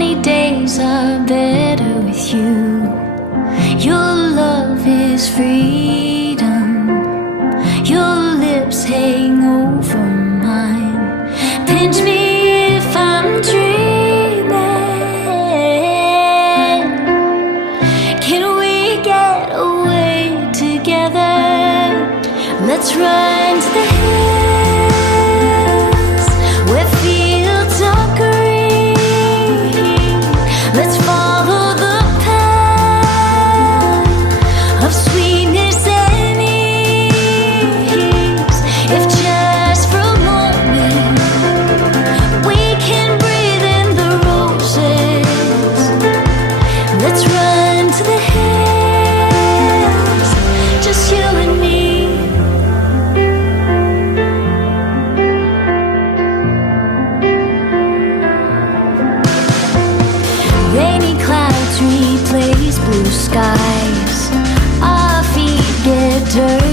Sunny days are better with you. Your love is freedom. Your lips hang over mine. Pinch me if I'm dreaming. Can we get away together? Let's run to the hills where fields are green. Let's follow the path of sweetness and ease. If just for a moment we can breathe in the roses. Let's run to the hills, just you and me. Rainy clouds replace blue skies. Our feet get dirty.